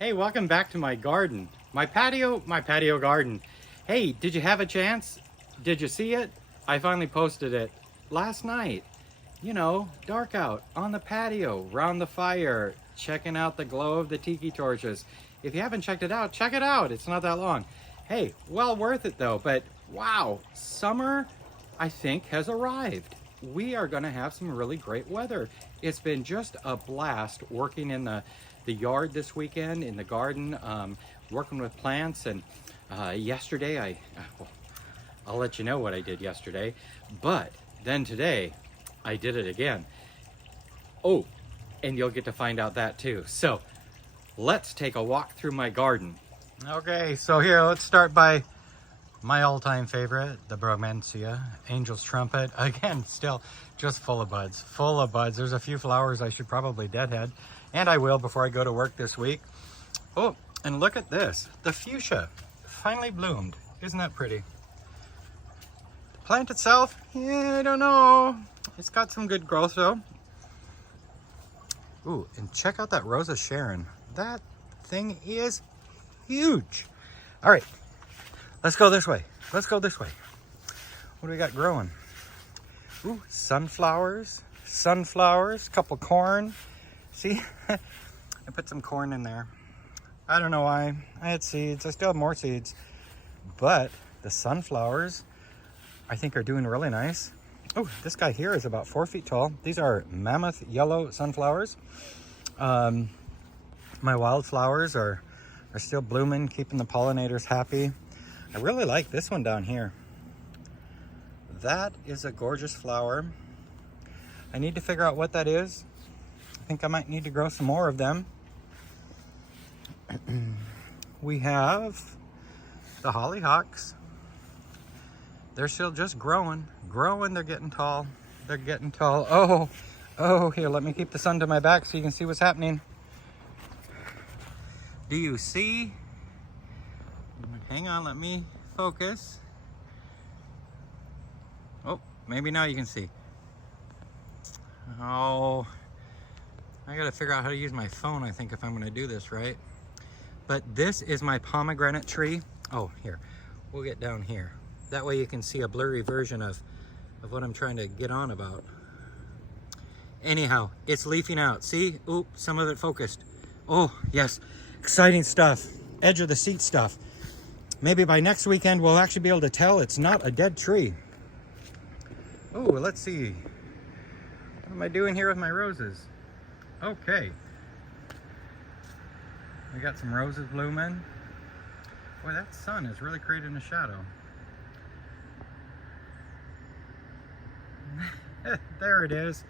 Hey, welcome back to my garden. My patio garden. Hey, did you have a chance? Did you see it? I finally posted it last night. You know, dark out on the patio, round the fire, checking out the glow of the tiki torches. If you haven't checked it out, check it out. It's not that long. Hey, well worth it though, but wow, summer I think has arrived. We are gonna have some really great weather. It's been just a blast working in the yard this weekend, in the garden, working with plants. And yesterday, I'll let you know what I did yesterday, but then today I did it again. Oh, and you'll get to find out that too. So let's take a walk through my garden. Okay, so here, let's start by my all-time favorite, the Bromensia, Angel's Trumpet. Again, still just full of buds, full of buds. There's a few flowers I should probably deadhead, and I will before I go to work this week. Oh, and look at this. The fuchsia finally bloomed. Isn't that pretty? The plant itself, yeah, I don't know. It's got some good growth though. Ooh, and check out that Rosa Sharon. That thing is huge. All right, let's go this way. Let's go this way. What do we got growing? Ooh, sunflowers, couple corn. See, I put some corn in there. I don't know why. I had seeds. I still have more seeds. But the sunflowers, I think, are doing really nice. Oh, this guy here is about 4 feet tall. These are mammoth yellow sunflowers. My wildflowers are still blooming, keeping the pollinators happy. I really like this one down here. That is a gorgeous flower. I need to figure out what that is. I think I might need to grow some more of them. We have the hollyhocks. They're still just growing. They're getting tall. Oh, here, let me keep the sun to my back so you can see what's happening. Do you see? Hang on, let me focus. Oh, maybe now you can see. Oh, I gotta figure out how to use my phone, I think, if I'm gonna do this right. But this is my pomegranate tree. Oh, here, we'll get down here. That way you can see a blurry version of what I'm trying to get on about. Anyhow, it's leafing out. See? Oop, some of it focused. Oh, yes, exciting stuff. Edge of the seat stuff. Maybe by next weekend we'll actually be able to tell it's not a dead tree. Oh, let's see. What am I doing here with my roses? Okay. We got some roses blooming. Boy, that sun is really creating a shadow. There it is.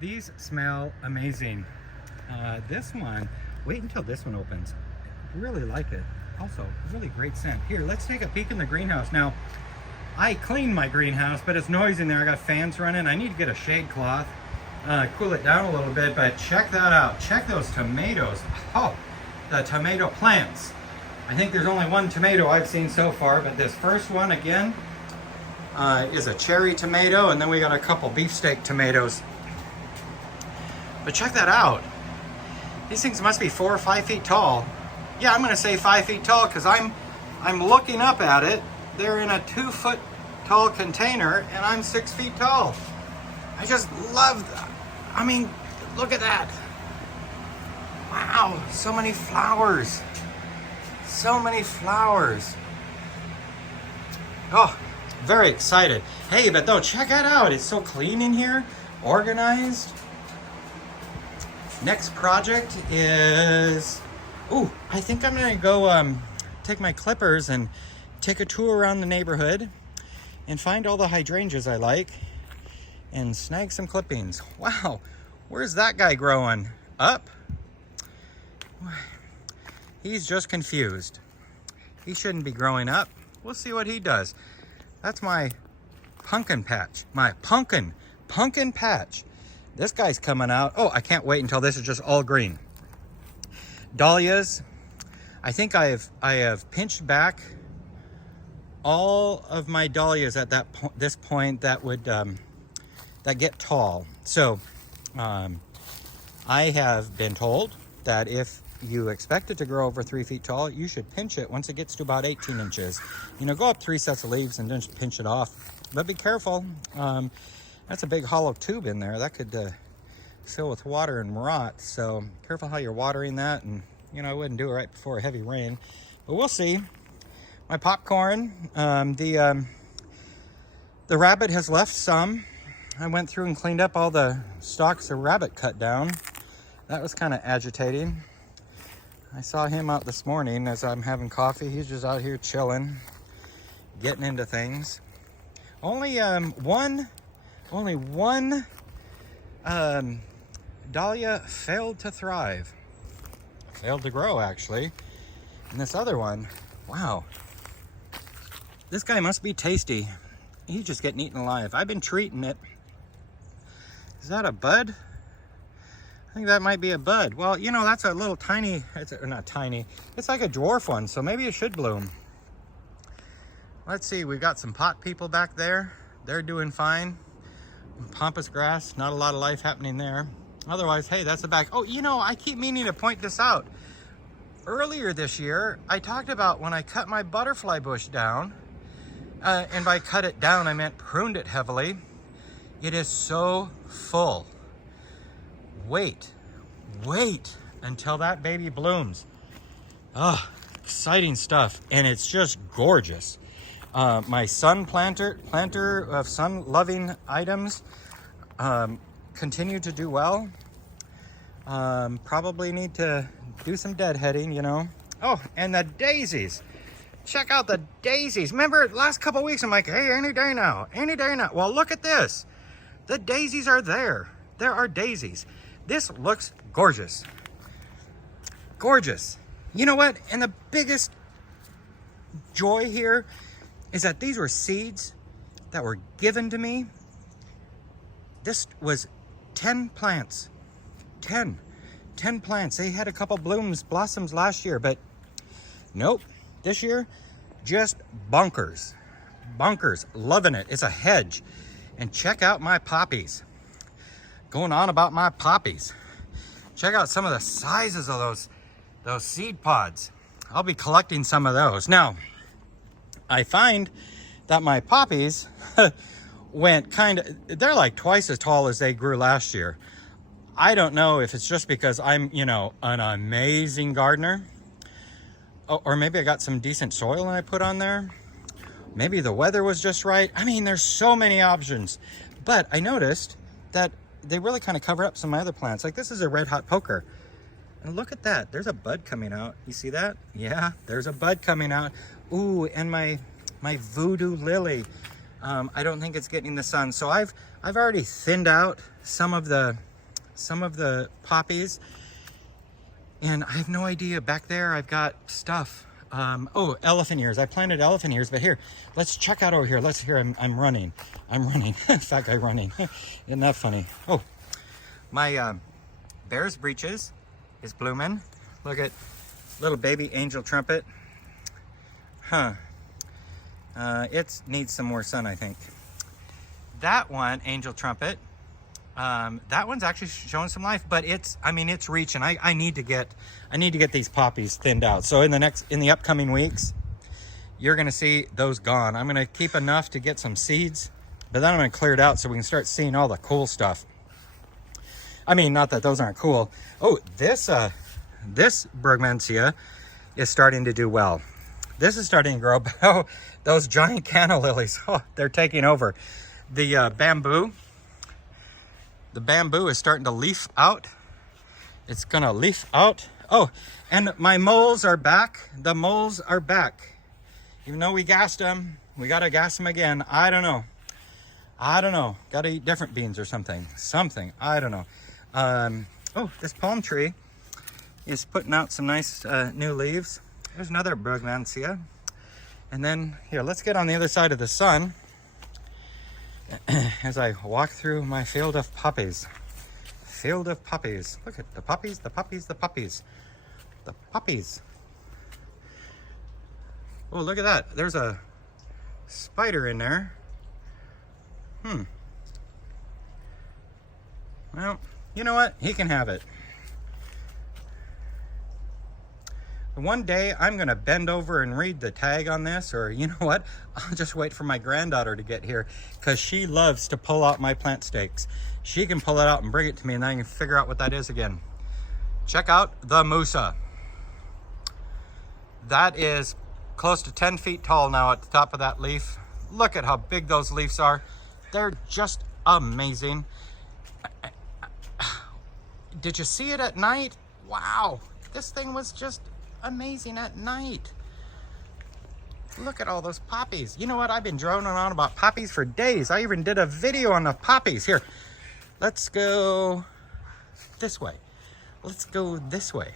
These smell amazing. This one, wait until this one opens. Really like it. Also, really great scent. Here, let's take a peek in the greenhouse. Now, I cleaned my greenhouse, but it's noisy in there. I got fans running. I need to get a shade cloth, cool it down a little bit, but check that out. Check those tomatoes. Oh, the tomato plants. I think there's only one tomato I've seen so far, but this first one, again, is a cherry tomato, and then we got a couple beefsteak tomatoes. But check that out. These things must be 4 or 5 feet tall. Yeah, I'm gonna say 5 feet tall because I'm looking up at it. They're in a 2 foot tall container and I'm 6 feet tall. I just love that. I mean, look at that. Wow, so many flowers. So many flowers. Oh, very excited. Hey, but though, check that out. It's so clean in here, organized. Next project is, ooh, I think I'm gonna go take my clippers and take a tour around the neighborhood and find all the hydrangeas I like and snag some clippings. Wow, where's that guy growing? Up? He's just confused. He shouldn't be growing up. We'll see what he does. That's my pumpkin patch, my pumpkin patch. This guy's coming out. Oh, I can't wait until this is just all green. Dahlias. I think I have pinched back all of my dahlias at this point that would that get tall. So I have been told that if you expect it to grow over 3 feet tall, you should pinch it once it gets to about 18 inches. You know, go up 3 sets of leaves and then just pinch it off. But be careful. That's a big hollow tube in there. That could fill with water and rot. So careful how you're watering that. And, you know, I wouldn't do it right before a heavy rain. But we'll see. My popcorn, the rabbit has left some. I went through and cleaned up all the stalks the rabbit cut down. That was kind of agitating. I saw him out this morning as I'm having coffee. He's just out here chilling, getting into things. Only one dahlia failed to thrive. Failed to grow, actually. And this other one, wow. This guy must be tasty. He's just getting eaten alive. I've been treating it. Is that a bud? I think that might be a bud. Well, you know, that's a little tiny, not tiny, it's like a dwarf one, so maybe it should bloom. Let's see, we've got some pot people back there. They're doing fine. Pampas grass, not a lot of life happening there. Otherwise, hey, that's the back. Oh, you know, I keep meaning to point this out. Earlier this year, I talked about when I cut my butterfly bush down, and by cut it down, I meant pruned it heavily. It is so full. Wait until that baby blooms. Oh, exciting stuff. And it's just gorgeous. My sun planter of sun-loving items continue to do well. Probably need to do some deadheading, you know. Oh, and the daisies. Check out the daisies. Remember, last couple weeks, I'm like, hey, any day now. Well, look at this. The daisies are there. There are daisies. This looks gorgeous. Gorgeous. You know what? And the biggest joy here is that these were seeds that were given to me. This was 10 plants. 10 plants. They had a couple blossoms last year, but nope. This year, just bonkers. Loving it. It's a hedge. And check out my poppies. Going on about my poppies. Check out some of the sizes of those seed pods. I'll be collecting some of those. Now, I find that my poppies went they're like twice as tall as they grew last year. I don't know if it's just because I'm, you know, an amazing gardener, or maybe I got some decent soil and I put on there. Maybe the weather was just right. I mean, there's so many options. But I noticed that they really kind of cover up some of my other plants. Like this is a red hot poker. And look at that. There's a bud coming out. You see that? Yeah, there's a bud coming out. Ooh, and my voodoo lily. I don't think it's getting the sun. So I've already thinned out some of the poppies. And I have no idea. Back there I've got stuff. Oh, elephant ears. I planted elephant ears, but here, let's check out over here. Let's hear. I'm running. In fact, I'm running. Isn't that funny? Oh, my bear's breeches is blooming. Look at little baby angel trumpet. It needs some more sun, I think. That one, angel trumpet, that one's actually showing some life, but it's reaching. I need to get these poppies thinned out. So in the upcoming weeks, you're gonna see those gone. I'm gonna keep enough to get some seeds, but then I'm gonna clear it out so we can start seeing all the cool stuff. I mean, not that those aren't cool. Oh, this Bergmansia is starting to do well. This is starting to grow. Oh, those giant canna lilies, oh, they're taking over. The bamboo is starting to leaf out. It's gonna leaf out. Oh, and my moles are back. The moles are back. Even though we gassed them, we gotta gas them again. I don't know. Gotta eat different beans or something. I don't know. Oh, this palm tree is putting out some nice new leaves. There's another Bergmansia. And then here, let's get on the other side of the sun as I walk through my field of poppies. Look at the puppies. Oh, look at that. There's a spider in there. Well, you know what? He can have it. one day I'm gonna bend over and read the tag on this, or you know what? I'll just wait for my granddaughter to get here, because she loves to pull out my plant stakes. She can pull it out and bring it to me, and then I can figure out what that is again. Check out the Musa. That is close to 10 feet tall now at the top of that leaf. Look at how big those leaves are. They're just amazing. Did you see it at night? Wow, this thing was just amazing at night. Look at all those poppies. You know what? I've been droning on about poppies for days. I even did a video on the poppies. Here, let's go this way. Let's go this way.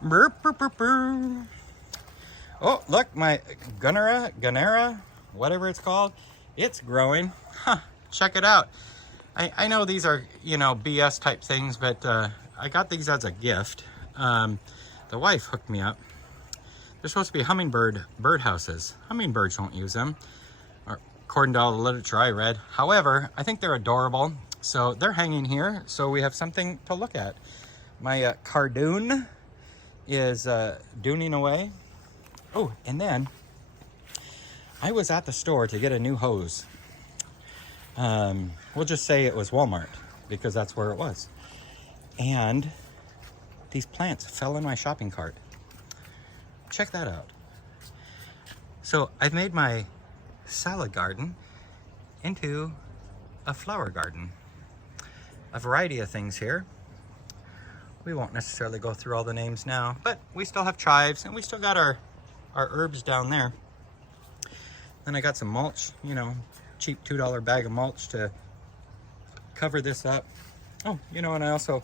Burp, burp, burp, burp. Oh, look, my Gunnera, whatever it's called, it's growing. Huh, check it out. I know these are, you know, BS type things, but I got these as a gift. The wife hooked me up. They're supposed to be hummingbird birdhouses. Hummingbirds don't use them, according to all the literature I read. However, I think they're adorable, so they're hanging here, so we have something to look at. My cardoon is dooning away. Oh, and then I was at the store to get a new hose. We'll just say it was Walmart, because that's where it was. And these plants fell in my shopping cart. Check that out. So I've made my salad garden into a flower garden. A variety of things here. We won't necessarily go through all the names now, but we still have chives, and we still got our herbs down there. Then I got some mulch, you know, cheap $2 bag of mulch to cover this up. Oh, you know, and I also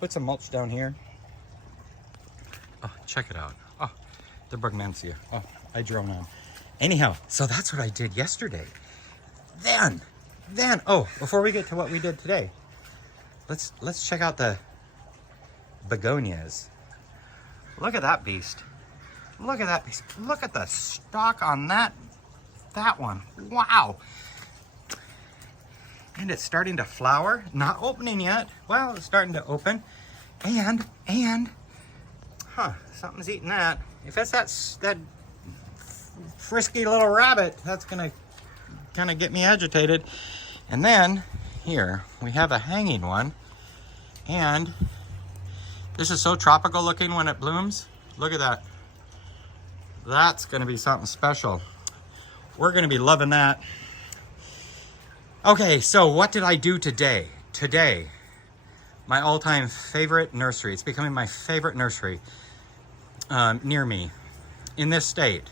put some mulch down here. Oh, check it out. Oh, the Brugmansia. Oh, I drone on. Anyhow, so that's what I did yesterday. Then, oh, before we get to what we did today, let's check out the begonias. Look at that beast. Look at that beast. Look at the stalk on that one. Wow. And it's starting to flower. Not opening yet. Well, it's starting to open. And something's eating that. If it's that frisky little rabbit, that's gonna kind of get me agitated. And then here we have a hanging one, and this is so tropical looking when it blooms. Look at that. That's gonna be something special. We're gonna be loving that. Okay, so what did I do today? Today, my all-time favorite nursery. It's becoming my favorite nursery near me in this state.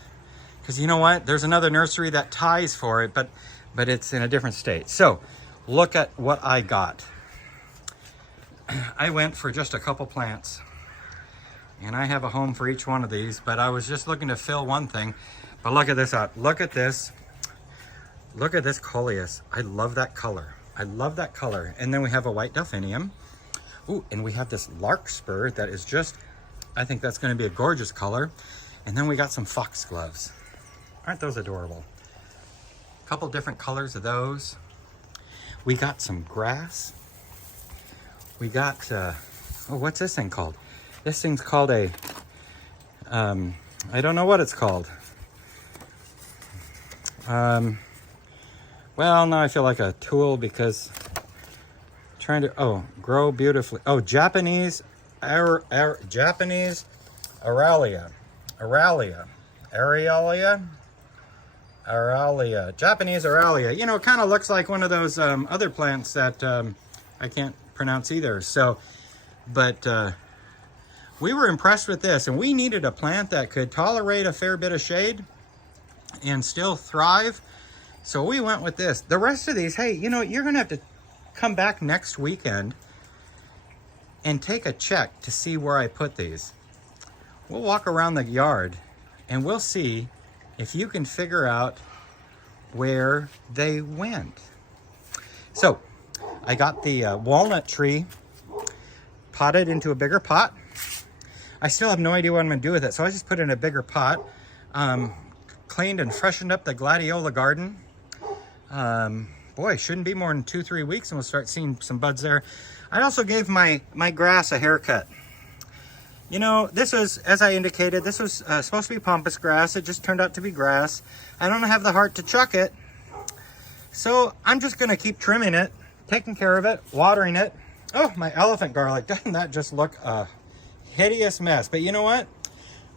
Because you know what? There's another nursery that ties for it, but it's in a different state. So look at what I got. I went for just a couple plants, and I have a home for each one of these, but I was just looking to fill one thing. But look at this out. Look at this. Look at this coleus. I love that color. I love that color. And then we have a white delphinium. Ooh, and we have this larkspur that is just, I think that's going to be a gorgeous color. And then we got some foxgloves. Aren't those adorable? A couple different colors of those. We got some grass. We got, oh, what's this thing called? This thing's called a, I don't know what it's called. Well, now I feel like a tool because trying to, grow beautifully. Oh, Japanese Japanese Aralia. Japanese Aralia. You know, it kind of looks like one of those other plants that I can't pronounce either. So, but we were impressed with this, and we needed a plant that could tolerate a fair bit of shade and still thrive. So we went with this. The rest of these, hey, you know, you're going to have to come back next weekend and take a check to see where I put these. We'll walk around the yard and we'll see if you can figure out where they went. So I got the walnut tree potted into a bigger pot. I still have no idea what I'm going to do with it, so I just put it in a bigger pot. Cleaned and freshened up the gladiola garden. Boy, shouldn't be more than 2-3 weeks and we'll start seeing some buds there. I also gave my grass a haircut. You know, this was, as I indicated, this was supposed to be pampas grass. It just turned out to be grass. I don't have the heart to chuck it. So I'm just gonna keep trimming it, taking care of it, watering it. Oh, my elephant garlic, doesn't that just look a hideous mess? But you know what?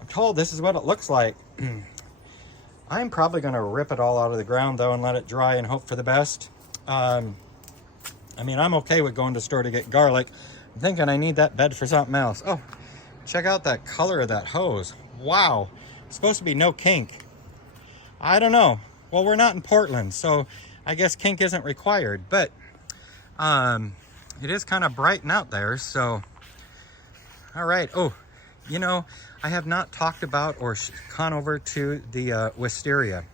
I'm told this is what it looks like. I'm probably gonna rip it all out of the ground though and let it dry and hope for the best. I mean, I'm okay with going to the store to get garlic. I'm thinking I need that bed for something else. Oh, check out that color of that hose. Wow, it's supposed to be no kink. I don't know. Well, we're not in Portland, so I guess kink isn't required, but it is kind of bright out there, so. All right, oh, you know, I have not talked about or gone over to the wisteria.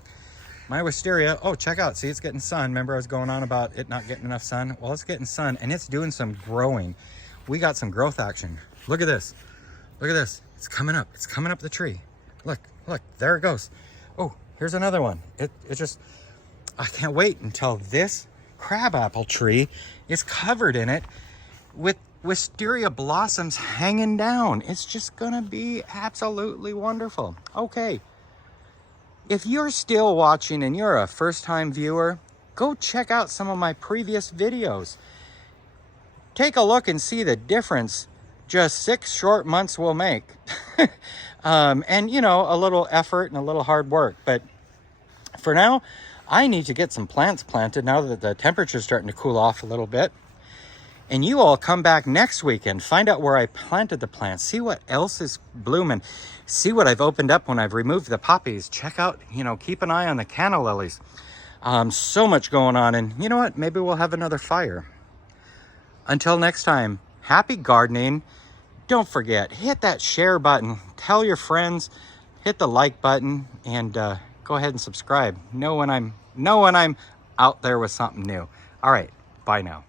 My wisteria, oh, check out, see, it's getting sun. Remember I was going on about it not getting enough sun? Well, it's getting sun and it's doing some growing. We got some growth action. Look at this. Look at this. It's coming up. It's coming up the tree. Look, look, there it goes. Oh, here's another one. It just, I can't wait until this crabapple tree is covered in it with wisteria blossoms hanging down. It's just gonna be absolutely wonderful. Okay, if you're still watching and you're a first-time viewer, go check out some of my previous videos. Take a look and see the difference just 6 short months will make. And you know, a little effort and a little hard work, but for now I need to get some plants planted now that the temperature's starting to cool off a little bit. And you all come back next weekend, find out where I planted the plants, see what else is blooming, see what I've opened up when I've removed the poppies. Check out, you know, keep an eye on the canna lilies. So much going on, and you know what? Maybe we'll have another fire. Until next time, happy gardening. Don't forget, hit that share button, tell your friends, hit the like button, and go ahead and subscribe. Know when I'm out there with something new. All right, bye now.